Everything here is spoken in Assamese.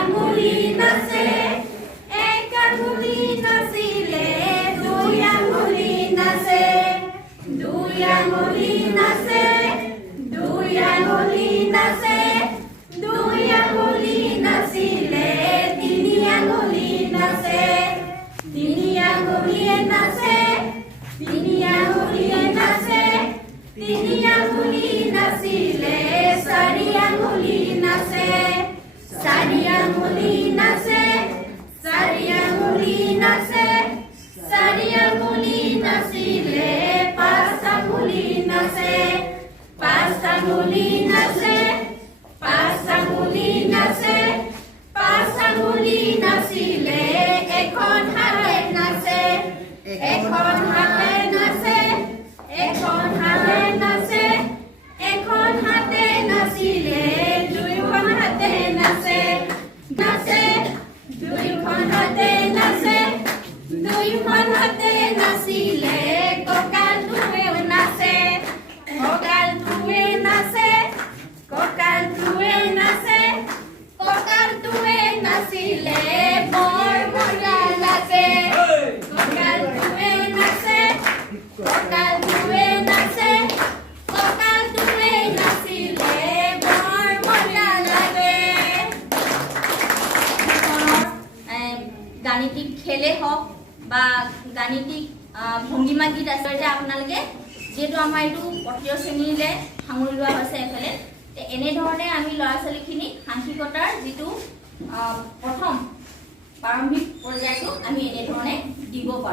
আঙুলি নাচে এক আঙুলি নাচিলে দুই আঙুলি নাচে দুই আঙুলি নাচে দুই আঙুলি নাচে দুই আঙুলি নাচিলে তিনি আঙুলি নাচে তিনি আঙুলিয়ে নাচে তিনি আঙুলিয়ে নাচে তিনি আঙুলি নাচিলে চাৰি আঙুলি নাচে চাৰি আঙুলি নাচে চাৰি আঙুলি নাচে চাৰি আঙুলি নাচিলে পাঁচ আঙুলি নাচে পাঁচ আঙুলি নাচে পাঁচ আঙুলি নাচে পাঁচ আঙুলি নাচিলে এখন হাতে নাচে এখন হাতে নাচে এখন হাতে নাচে এখন হাতে নাচিলে দুইখন হাতে নাচে নাচে দুইখন হাতে নাচে দুইখন হাতে নাচিলে কঁকালটোৱে নাচে কঁকালটোৱে নাচে কঁকালটোৱে নাচে কঁকালটোৱে নাচিলে বৰ মজা নাচে কঁকালটোৱে নাচে কঁকালটোৱে নাচে কঁকালটোৱে নাচিলে বৰ মজা লাগে। গাণিতিক খেলে হওক বা গাণিতিক ভংগীমা গীত আছে যে আপোনালোকে যিহেতু আমাৰ এইটো তৃতীয় শ্ৰেণীলৈ সামৰি লোৱা হৈছে এফালে এনেধৰণে আমি ল'ৰা ছোৱালীখিনিক সাংখ্যিকতাৰ যিটো প্ৰথম প্ৰাৰম্ভিক পৰ্যায়টো আমি এনেধৰণে দিব পাৰোঁ।